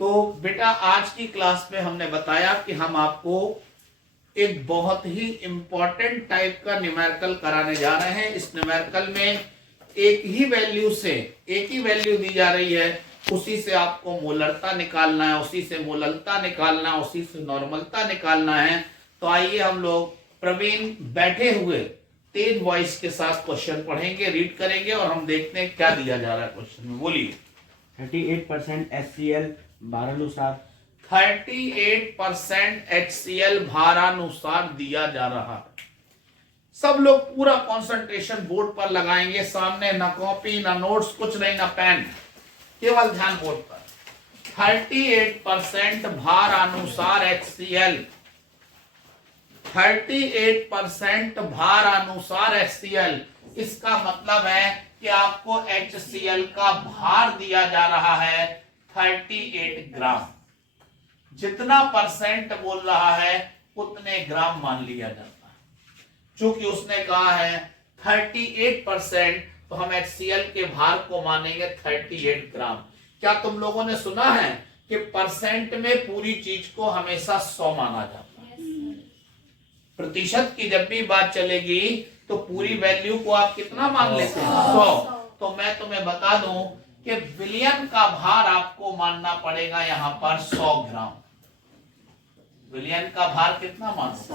तो बेटा आज की क्लास में हमने बताया कि हम आपको एक बहुत ही इंपॉर्टेंट टाइप का न्यूमेरिकल कराने जा रहे हैं। इस न्यूमेरिकल में एक ही वैल्यू दी जा रही है, उसी से आपको मोलरता निकालना है, उसी से मोललता निकालना है, उसी से नॉर्मलता निकालना है। तो आइए हम लोग प्रवीण बैठे हुए तेज वॉइस के साथ क्वेश्चन पढ़ेंगे, रीड करेंगे और हम देखते हैं क्या दिया जा रहा है क्वेश्चन में। बोलिए। 38% HCl भारानुसार 38% HCl भारानुसार दिया जा रहा है। सब लोग पूरा कंसंट्रेशन बोर्ड पर लगाएंगे, सामने ना कॉपी ना नोट्स, कुछ नहीं ना पेन, केवल ध्यान बोर्ड पर। 38% भारानुसार HCl, 38% भारानुसार HCl, इसका मतलब है कि आपको HCl का भार दिया जा रहा है 38 ग्राम। जितना परसेंट बोल रहा है उतने ग्राम मान लिया जाता है। चूंकि उसने कहा है 38%, तो हम HCl के भार को मानेंगे 38 ग्राम। क्या तुम लोगों ने सुना है कि परसेंट में पूरी चीज को हमेशा 100 माना जाता है? प्रतिशत की जब भी बात चलेगी तो पूरी वैल्यू को आप कितना मान लेते हैं? 100। तो मैं तुम्हें बता दूं कि विलियन का भार आपको मानना पड़ेगा यहां पर 100 ग्राम। विलियन का भार कितना मानोगे?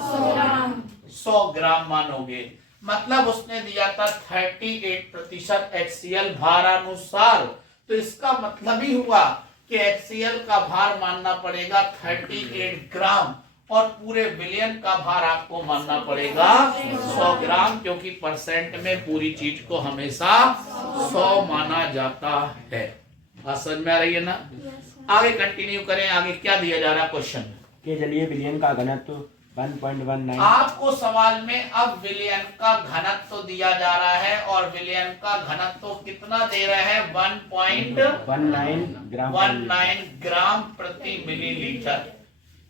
100 ग्राम मानोगे। मतलब उसने दिया था 38% HCl भारानुसार, तो इसका मतलब ही हुआ कि HCl का भार मानना पड़ेगा 38 ग्राम और पूरे विलियन का भार आपको मानना पड़ेगा 100 ग्राम, क्योंकि परसेंट में पूरी चीज को हमेशा 100 माना जाता है। बात समझ में आ रही है ना? आगे कंटिन्यू करें। आगे क्या दिया जा रहा है क्वेश्चन में? के जलीय विलयन का घनत्व 1.19। आपको सवाल में अब विलयन का घनत्व दिया जा रहा है और विलयन का घनत्व कितना दे रहे हैं? 1.19 ग्राम प्रति मिलीलीटर।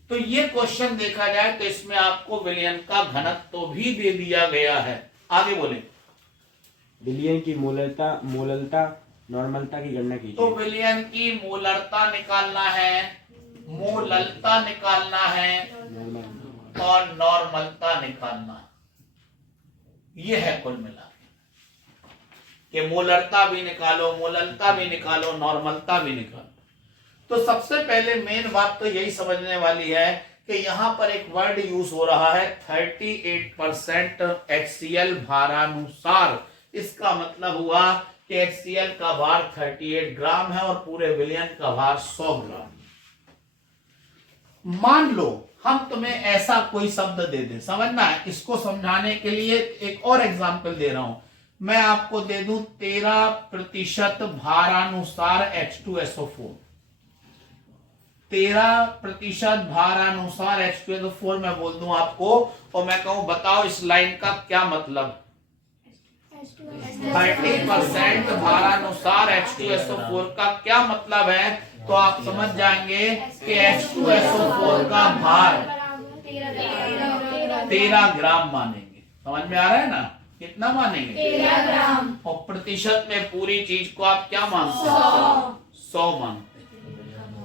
तो ये क्वेश्चन देखा जाए तो इसमें आपको विलयन का घनत्व भी दे दिया गया है। आगे बोले। विलयन की मोललता नॉर्मलता की गणना कीजिए। तो विलयन की मोलरता निकालना है, मोललता निकालना है और नॉर्मलता निकालना है। ये है कुल मिला के मोलरता भी निकालो, मोललता भी निकालो, नॉर्मलता भी निकालो। तो सबसे पहले मेन बात तो यही समझने वाली है कि यहां पर एक वर्ड यूज हो रहा है 38% HCl भारानुसार। इसका मतलब हुआ कि HCl का भार 38 ग्राम है और पूरे विलयन का भार 100 ग्राम। मान लो हम तुम्हें ऐसा कोई शब्द दे दे, समझना है। इसको समझाने के लिए एक और एग्जांपल दे रहा हूं। मैं आपको दे दूं 13% भारानुसार H2SO4। 13% भारानुसार H2SO4 मैं बोल दूं आपको और मैं कहूं बताओ इस लाइन का क्या मतलब? 30% भारानुसार H2SO4 का क्या मतलब है? तो आप समझ जाएंगे कि H2SO4 का भार 13 ग्राम मानेंगे। समझ में आ रहा है ना? कितना मानेंगे? 13 ग्राम। और प्रतिशत में पूरी चीज को आप क्या मानते हैं? 100 मानते हैं।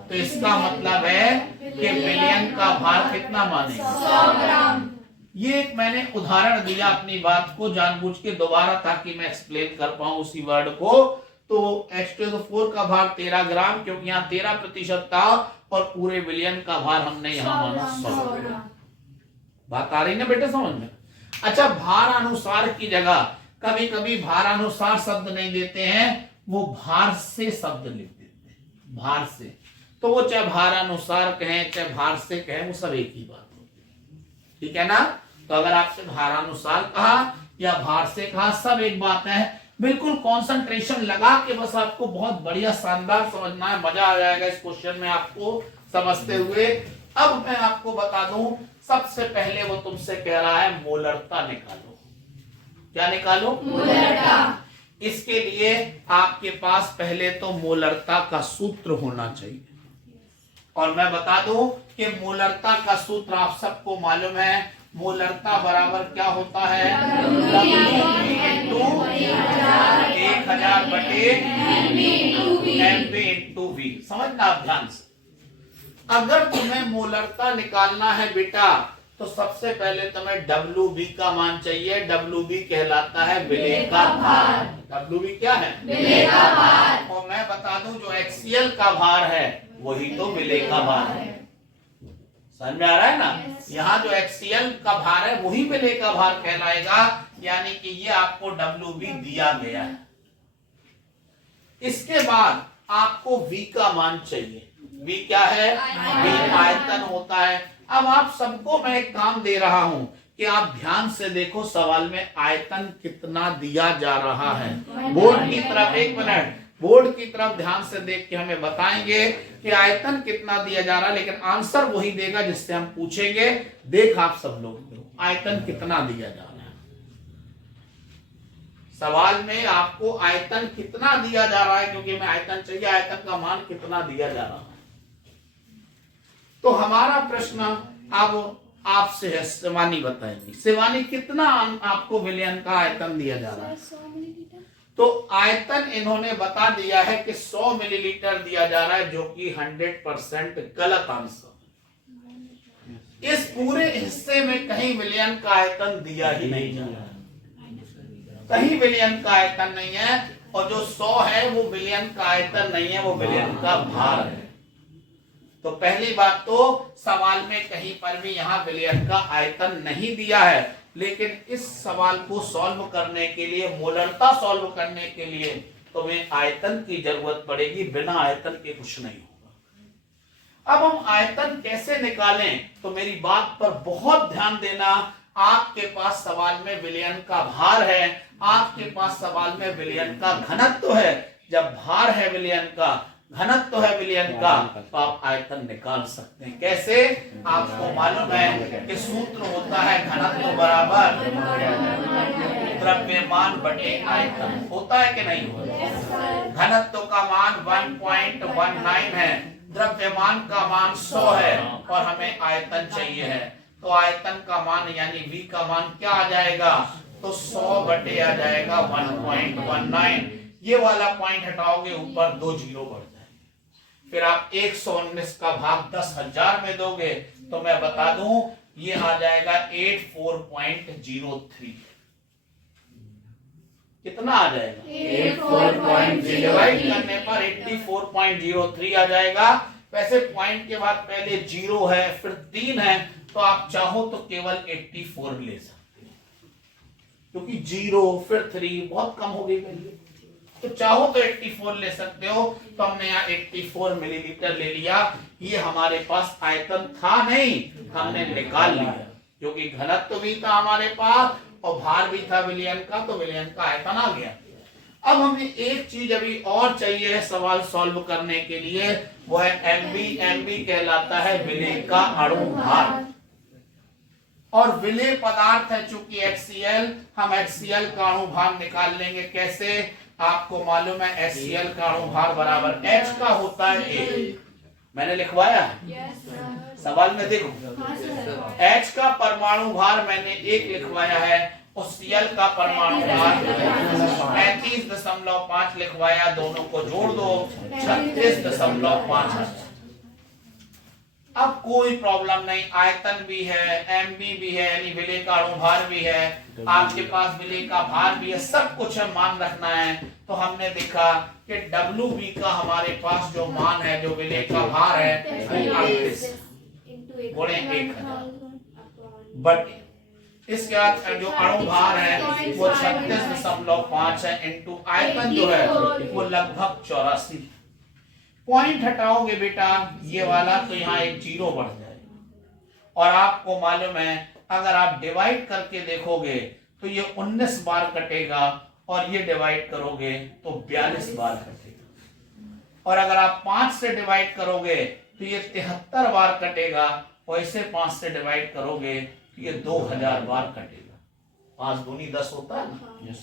तो इसका मतलब है कि विलयन का भार कितना मानेंगे? 100 ग्राम। ये एक मैंने उदाहरण दिया अपनी बात को जानबूझ के दोबारा, ताकि मैं एक्सप्लेन कर पाऊं उसी वर्ड को। तो H2SO4 का भार 13 ग्राम, क्योंकि यहाँ 13% था और पूरे विलयन का भार हमने यहाँ माना 100 ग्राम। बात आ रही ना बेटा समझ में? अच्छा, भार अनुसार की जगह कभी कभी भार अनुसार शब्द नहीं देते हैं, वो भार से शब्द लिख देते हैं। भार से, तो वो चाहे भार अनुसार कहें चाहे भार से कहें, वो सब एक ही बात होती है। ठीक है ना? तो अगर आपसे भारानुसार कहा या भार से कहा, सब एक बात है। बिल्कुल कंसंट्रेशन लगा के बस आपको बहुत बढ़िया शानदार समझना है, मजा आ जाएगा इस क्वेश्चन में आपको समझते हुए। अब मैं आपको बता दूं, सबसे पहले वो तुमसे कह रहा है मोलरता निकालो। क्या निकालो? मोलरता। इसके लिए आपके पास पहले तो मोलरता का सूत्र होना चाहिए। और मैं बता दूं कि मोलरता का सूत्र आप सबको मालूम है। मोलरता बराबर क्या होता है? W × 1000 बटे MV × V। समझना आप ध्यान से। अगर तुम्हें मोलरता निकालना है बेटा तो सबसे पहले तुम्हें WB का मान चाहिए। WB कहलाता है विलेय का भार। WB क्या है? विलेय का भार। और मैं बता दूं जो एक्सीएल का भार है वही तो विलेय का भार है। समझ में आ रहा है ना? यहाँ जो एक्सीएल का भार है वही विलेय का भार कहलाएगा, यानी कि ये आपको WB दिया गया है। इसके बाद आपको V का मान चाहिए। V क्या है? V आयतन होता है। अब आप सबको मैं एक काम दे रहा हूं कि आप ध्यान से देखो सवाल में आयतन कितना दिया जा रहा है। बोर्ड की तरफ, एक मिनट, बोर्ड की तरफ ध्यान से देख के हमें बताएंगे कि आयतन कितना दिया जा रहा है, लेकिन आंसर वही देगा जिससे हम पूछेंगे। देख आप सब लोग आयतन कितना दिया जा रहा है। सवाल में आपको आयतन कितना दिया जा रहा है, क्योंकि मैं आयतन चाहिए, आयतन का मान कितना दिया जा रहा है। तो हमारा प्रश्न अब आपसे है, शिवानी बताएंगी। शिवानी कितना आपको विलयन का आयतन दिया जा रहा है? 100 मिलीलीटर। तो आयतन इन्होंने बता दिया है कि 100 मिलीलीटर दिया जा रहा है, जो कि 100% गलत आंसर। इस पूरे हिस्से में कहीं विलयन का आयतन दिया ही नहीं जा रहा है, कहीं विलयन का आयतन नहीं है। और जो 100 है वो विलयन का आयतन नहीं है, वो विलयन का भार है। तो पहली बात तो सवाल में कहीं पर भी यहाँ विलयन का आयतन नहीं दिया है, लेकिन इस सवाल को सॉल्व करने के लिए, मोलरता सॉल्व करने के लिए तुम्हें आयतन की जरूरत पड़ेगी। बिना आयतन के कुछ नहीं होगा। अब हम आयतन कैसे निकालें, तो मेरी बात पर बहुत ध्यान देना। आपके पास सवाल में विलयन का भार है, आपके पास सवाल में विलयन का घनत्व है। जब भार है विलयन का, घनत्व है विलयन का, तो आप आयतन निकाल सकते हैं। कैसे? आपको मालूम है कि सूत्र होता है घनत्व बराबर द्रव्यमान बटे आयतन। होता है कि नहीं होता? घनत्व का मान 1.19 है, द्रव्यमान का मान 100 है, और हमें आयतन चाहिए है। तो आयतन का मान यानी V का मान क्या आ जाएगा? तो 100 बटे आ जाएगा 1.19। ये वाला पॉइंट हटाओगे, ऊपर 2 जीरो बढ़ जाएंगे। फिर आप 119 का भाग 10,000 में दोगे तो मैं बता दूं ये आ जाएगा 84.03। कितना आ जाएगा? 84.03। डिवाइड करने पर 84.03 आ जाएगा। वैसे पॉइंट के बाद पहले 0 है, फिर 3 है, तो आप चाहो तो केवल 84 ले सकते हैं, क्योंकि 0 फिर 3 बहुत कम हो गई पहले। तो चाहो तो 84 ले सकते हो। तो हमने यहाँ 84 मिलीलीटर ले लिया। ये हमारे पास आयतन था नहीं, हमने निकाल लिया, क्योंकि घनत्व भी था हमारे पास और भार भी था विलयन का, तो विलयन का आयतन आ गया। अब हमें एक चीज अभी और चाहिए सवाल सॉल्व करने के लिए, वो है MB। MB कहलाता है विलेय का अणु भार। और विलेय पदार्थ है चूंकि HCl, हम HCl का अणु भार निकाल लेंगे। कैसे? आपको मालूम है HCl का अणु भार बराबर H का होता है 1। मैंने लिखवाया है सवाल में, देखो H का परमाणु भार मैंने 1 लिखवाया है, और Cl का परमाणु भार 35.5 लिखवाया। दोनों को जोड़ दो 36.5। अब कोई प्रॉब्लम नहीं, आयतन भी है, MB भी है, यानी विलेय का अणु भार भी है, आपके पास विलेय का भार भी है, सब कुछ है, मान रखना है। तो हमने देखा कि WB का हमारे पास जो मान है, जो विलेय का भार है, वो 38 गुणे 1000, बट इसके बाद जो अणु भार है वो 36.5 है, इंटू आयतन जो है वो लगभग 84। पॉइंट हटाओगे बेटा ये वाला, तो यहाँ एक 0 बढ़ जाएगा। और आपको मालूम है अगर आप डिवाइड करके देखोगे तो ये 19 बार कटेगा, और ये डिवाइड करोगे तो 42 बार कटेगा। और अगर आप 5 से डिवाइड करोगे तो ये 73 बार कटेगा, और इसे 5 से डिवाइड करोगे तो ये 2000 बार कटेगा। 5 दूनी 10 होता है ना।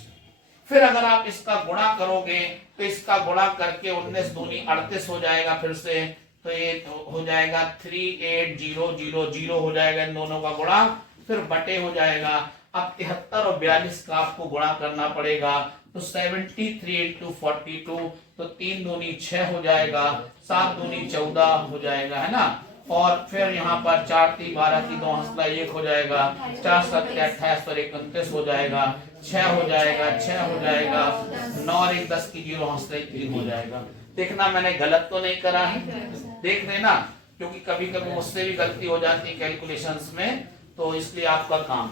फिर अगर आप इसका गुणा करोगे तो इसका गुणा करके 19 दूनी 38 हो जाएगा। फिर से तो ये हो जाएगा 38000 हो जाएगा, इन दोनों का गुणा, फिर बटे हो जाएगा। अब 73 और 42 का आपको गुणा करना पड़ेगा, तो 73 into 42, तो 3 दूनी 6 हो जाएगा, 7 दूनी 14 हो जाएगा, है ना। और फिर यहाँ पर 4 3 12 की 2 हंसला 1 हो जाएगा, 4 7 28 पर 29 हो जाएगा, 6 हो जाएगा, 6 हो जाएगा, 9 और 1 10 की 0 हंसला 3 हो जाएगा। देखना मैंने गलत तो नहीं करा है, देख लेना, क्योंकि कभी कभी मुझसे भी गलती हो जाती है कैलकुलेशंस में, तो इसलिए आपका काम।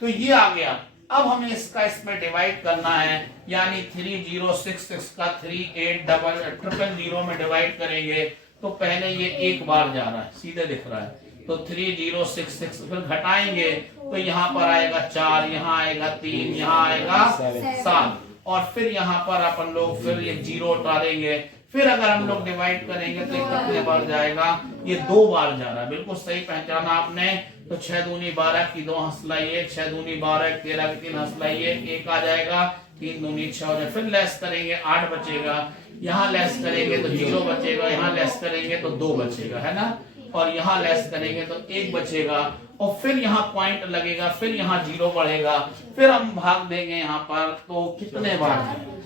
तो ये आ गया। अब हमें इसका इसमें डिवाइड करना है, यानी 3066 का 3800 में डिवाइड करेंगे तो पहले ये एक बार जा रहा है, सीधे दिख रहा है, तो 3066, फिर घटाएंगे तो यहाँ पर आएगा 4, यहाँ आएगा 3, यहाँ आएगा 7, और फिर यहाँ पर अपन लोग फिर ये 0 उठा देंगे। फिर अगर हम लोग डिवाइड करेंगे तो कितने बार जाएगा, ये 2 बार जा रहा है, बिल्कुल सही पहचाना आपने। तो 6 दूनी 12 की 2 हंसला 1, 6 दूनी 12 13 की 3 हंसला 1 आ जाएगा, 3 दूनी 6 हो जाएगा। फिर लेस करेंगे 8 बचेगा, यहाँ लेस करेंगे तो 0 बचेगा, यहाँ लेस करेंगे तो 2 बचेगा, है ना, और यहाँ लेस करेंगे तो 1 बचेगा, और फिर यहाँ पॉइंट लगेगा, फिर यहाँ 0 बढ़ेगा, फिर हम भाग देंगे यहाँ पर, तो कितने बार जाएगा,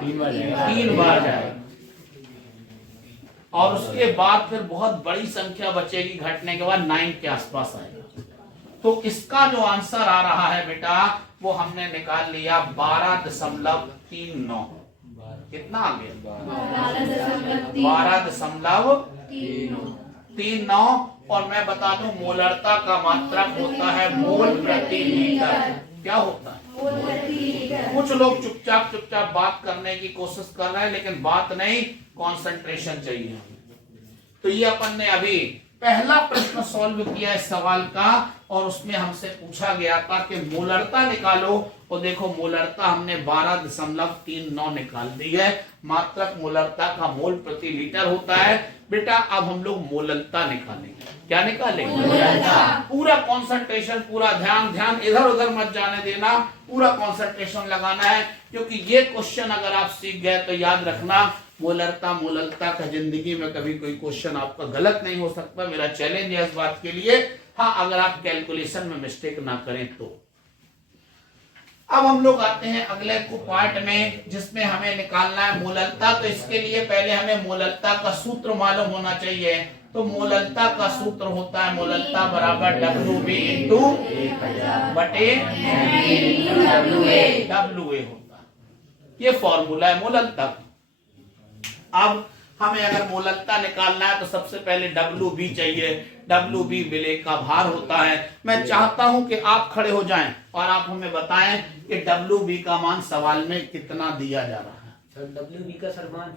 3 बार जाएगा। और उसके बाद फिर बहुत बड़ी संख्या बचेगी, घटने के बाद 9 के आसपास आएगा। तो इसका जो आंसर आ रहा है बेटा, वो हमने निकाल लिया 12.39। कितना आ गया, 12.39। और मैं बता दूं, मोलरता का मात्रक होता है मोल प्रति लीटर। क्या होता है, कुछ लोग चुपचाप बात करने की कोशिश कर रहे हैं, लेकिन बात नहीं, कंसंट्रेशन चाहिए। तो ये अपन ने अभी पहला प्रश्न सॉल्व किया इस सवाल का, और उसमें हमसे पूछा गया था कि मोलरता निकालो, और देखो मोलरता हमने 12.39 निकाल दी है। मात्रक मोलरता का मोल प्रति लीटर होता है। बेटा अब हम लोग मोलरता निकालेंगे। क्या निकालेंगे, मोलरता। पूरा कंसंट्रेशन, पूरा ध्यान इधर उधर मत जाने देना, पूरा कंसंट्रेशन लगाना है, क्योंकि ये क्वेश्चन अगर आप सीख गए तो याद रखना, मोलरता का जिंदगी में कभी कोई क्वेश्चन आपका गलत नहीं हो सकता। मेरा चैलेंज है इस बात के लिए। हाँ, अगर आप कैलकुलेशन में मिस्टेक ना करें तो। अब हम लोग आते हैं अगले को पार्ट में, जिसमें हमें निकालना है मोलरता। तो इसके लिए पहले हमें मोलरता का सूत्र मालूम होना चाहिए। तो मोलरता का सूत्र होता है मोलरता बराबर WB इंटू बटे WA होता है। ये फॉर्मूला है मोलरता। अब हमें अगर मोलरता निकालना है तो सबसे पहले WB चाहिए। WB विलेय का भार होता है। मैं चाहता हूं कि आप खड़े हो जाएं और आप हमें बताएं कि WB का मान सवाल में कितना दिया जा रहा है। सर WB का सरमान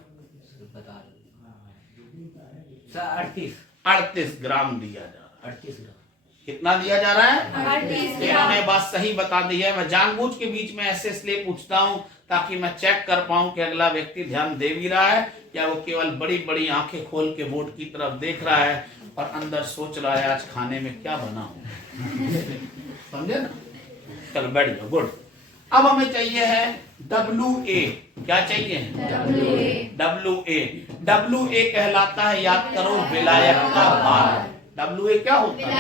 बता रहे 38 ग्राम दिया जा रहा है। 38 ग्राम कितना दिया जा रहा है? 38 इन्होंने बात सही बता दी है। मैं जानबूझ के बीच में ऐसे इसलिए पूछता हूं ताकि मैं चेक कर पाऊं कि अगला व्यक्ति ध्यान दे भी रहा है या वो केवल बड़ी बड़ी आंखें खोल के बोर्ड की तरफ देख रहा है और अंदर सोच रहा है आज खाने में क्या बना हो। समझे ना? चलो बैठ जाओ। गुड। अब हमें चाहिए है WA। क्या चाहिए? WA कहलाता है, याद करो, विलायक का भार। WA क्या होता है?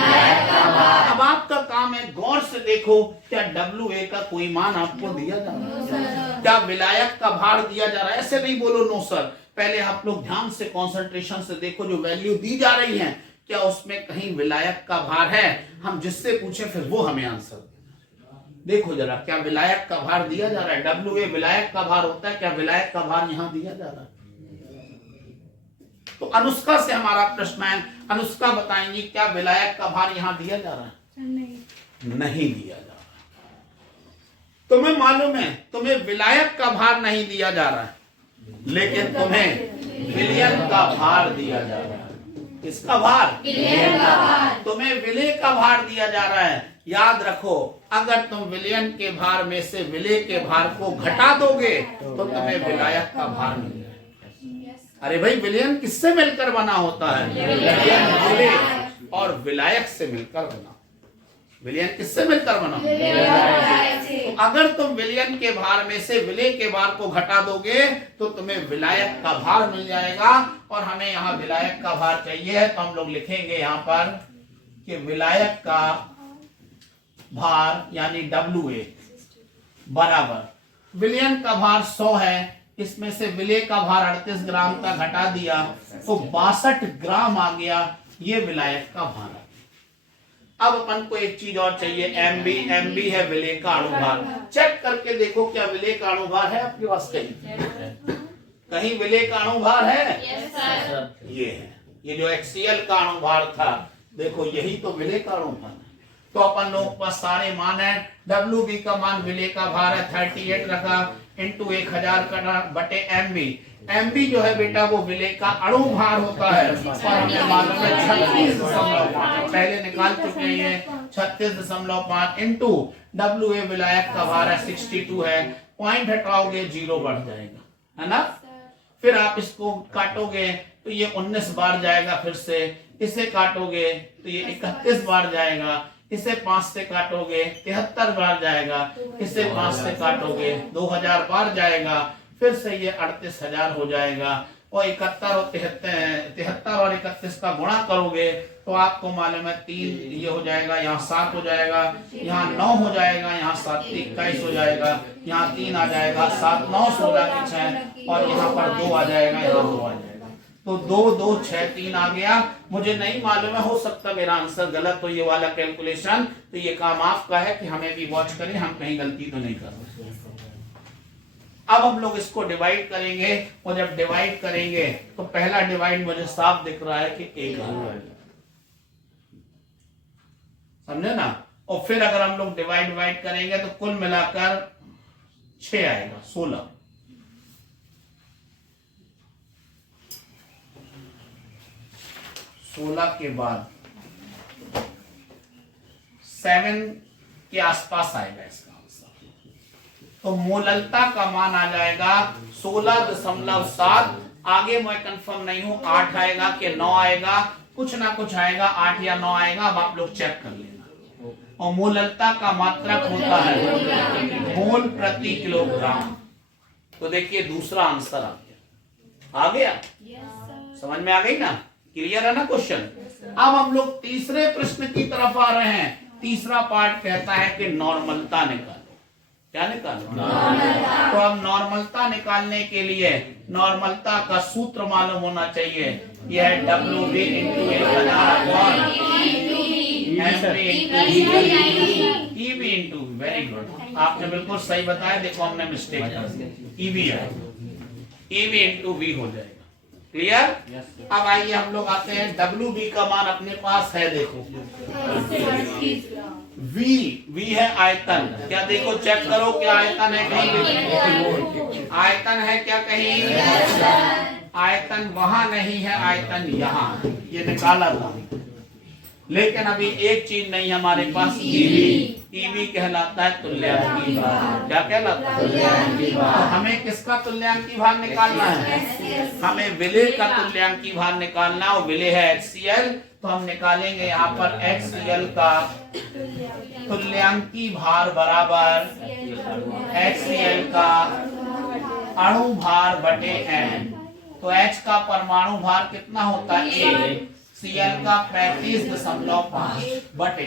अब आपका काम है गौर से देखो, क्या WA का कोई मान आपको दिया जा रहा है? क्या विलायक का भार दिया जा रहा है? ऐसे नहीं बोलो नो सर। पहले आप लोग ध्यान से कंसंट्रेशन से देखो, जो वैल्यू दी जा रही है क्या उसमें कहीं विलायक का भार है? हम जिससे पूछे फिर वो हमें आंसर देना। देखो जरा, क्या विलायक का भार दिया जा रहा है? WA विलायक का भार होता है। क्या विलायक का भार यहां दिया जा रहा है? तो अनुष्का से हमारा प्रश्न है, अनुष्का बताएंगी क्या विलायक का भार यहां दिया जा रहा है? नहीं दिया जा रहा। तुम्हें मालूम है तुम्हें विलायक का भार नहीं दिया जा रहा है, लेकिन तुम्हें विलयन का भार दिया जा रहा है। किसका भार? तुम्हें विलय का भार दिया जा रहा है। याद रखो, अगर तुम विलयन के भार में से विलय के भार को घटा दोगे तो तुम्हें विलायक का भार मिल जाएगा। अरे भाई, विलयन किससे मिलकर बना होता है? विलय और विलायक से मिलकर बना। विलयन किससे मिलकर बना? तो अगर तुम विलयन के भार में से विलय के भार को घटा दोगे तो तुम्हें विलायक का भार मिल जाएगा। और हमें यहाँ विलायक का भार चाहिए, तो हम लोग लिखेंगे यहाँ पर कि विलायक का भार यानी WA बराबर, विलयन का भार 100 है इसमें से विलेय का भार 38 ग्राम का घटा दिया तो 62 ग्राम आ गया, ये विलायक का भार आ गया। अब अपन को एक चीज और चाहिए, एमबी है विलेय का अणुभार। चेक करके देखो क्या विलेय का अणुभार है आपके पास, कहीं विलेय का अणुभार है? ये है, ये जो HCl का अणुभार था, देखो यही तो विलेय का अणुभार है। तो अपन लोग के पास सारे मान है। WB का मान विलेय का भार है 38 रखा इंटू 1000 का बटे MB जो है बेटा वो विलेय का अणु भार होता है, और हमें मालूम है 36.5, पहले निकाल चुके हैं 36.5 इंटू WA विलायक का भार है 62 है, पॉइंट हटाओगे 0 बढ़ जाएगा, है ना। फिर आप इसको काटोगे तो ये 19 बार जाएगा, फिर से इसे काटोगे तो ये 31 बार जाएगा, इसे 5 से काटोगे 73 बार जाएगा, इसे 5 से काटोगे 2000 बार जाएगा, फिर से ये 38,000 हो जाएगा। और 71 और 73 और 31 का गुणा करोगे तो आपको मालूम है 3 ये हो जाएगा, यहाँ 7 हो जाएगा, यहाँ 9 हो जाएगा, यहाँ 7 21 हो जाएगा, यहाँ 3 आ जाएगा, 7 9 16 6 और यहाँ पर 2 आ जाएगा, यहाँ 2 आ जाएगा। तो 2 2 6 3 आ गया। मुझे नहीं मालूम है, हो सकता मेरा आंसर गलत हो ये वाला कैलकुलेशन, तो ये काम आपका है कि हमें भी वॉच करें हम कहीं गलती तो नहीं कर रहे। अब हम लोग इसको डिवाइड करेंगे, और जब डिवाइड करेंगे तो पहला डिवाइड मुझे साफ दिख रहा है कि 1 समझे ना। और फिर अगर हम लोग डिवाइड करेंगे तो कुल मिलाकर 6 आएगा, 16। 16 के बाद 7 के आसपास आएगा इसका आंसर। तो मोललता का मान आ जाएगा 16.7। आगे मैं कंफर्म नहीं हूं 8 आएगा कि 9 आएगा, कुछ ना कुछ आएगा, 8 या 9 आएगा। अब आप लोग चेक कर लेना। और मोललता का मात्रक होता है मोल प्रति किलोग्राम। तो देखिए दूसरा आंसर आ गया, समझ में आ गई ना, क्लियर है ना क्वेश्चन। अब हम लोग तीसरे प्रश्न की तरफ आ रहे हैं। तीसरा पार्ट कहता है कि नॉर्मलता निकालो। क्या निकालो? तो अब नॉर्मलता निकालने के लिए नॉर्मलता का सूत्र मालूम होना चाहिए। यह है WB into 1000 EB into, very good, आपने बिल्कुल सही बताया। देखो हमने मिस्टेक कर दी, EB है, EB इंटू V हो जाएगा। क्लियर? अब आइए हम लोग आते हैं, WB का मान अपने पास है, देखो V है आयतन। क्या देखो चेक करो क्या आयतन है, कहीं आयतन है क्या, कहीं आयतन वहां नहीं है, आयतन यहाँ, ये निकाला था। लेकिन अभी एक चीज नहीं हमारे पास, EB कहलाता है तुल्यांकी भार। क्या कहलाता है? तुल्यांकी भार। तो हमें किसका तुल्यांकी भार निकालना है? हमें विलेय का तुल्यांकी भार निकालना। और विलेय है HCl, तो हम निकालेंगे यहाँ पर HCl का तुल्यांकी भार बराबर HCl का अणु भार बटे n। तो H का परमाणु भार कितना होता है? 1। Cl का 35.5 बटे,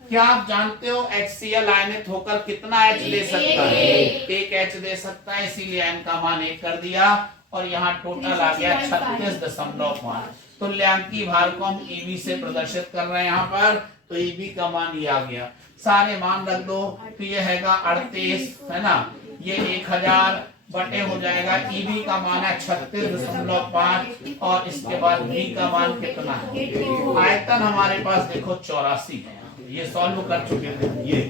क्या आप जानते हो HCl आयनित होकर कितना H दे सकता है? 1 H दे सकता है, इसीलिए n का मान 1 कर दिया। और यहाँ टोटल आ गया 36.5। तुल्यांकी भार को हम EB से प्रदर्शित कर रहे हैं यहाँ पर, तो EB का मान ये आ गया। सारे मान रख दो, तो ये हैगा 38, है ना, ये 1000 बटे हो जाएगा। EB का मान है 36.5 और इसके बाद V का मान कितना है? आयतन हमारे पास देखो 84 है, ये सॉल्व कर चुके थे ये,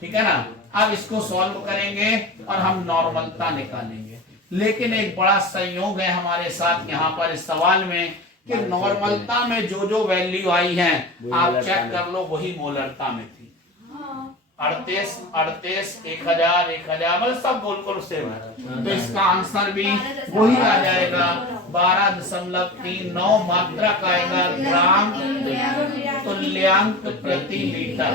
ठीक है ना। अब इसको सॉल्व करेंगे और हम नॉर्मलता निकालेंगे। लेकिन एक बड़ा संयोग है हमारे साथ यहाँ पर इस सवाल में कि नॉर्मलता में जो जो वैल्यू आई है आप चेक कर लो, वही मोलरता में थी। 38 1000 मतलब सब बिल्कुल सेम है। तो इसका आंसर भी वही आ जाएगा, 12.39 मात्रक आएगा ग्राम तुल्यांक प्रति लीटर।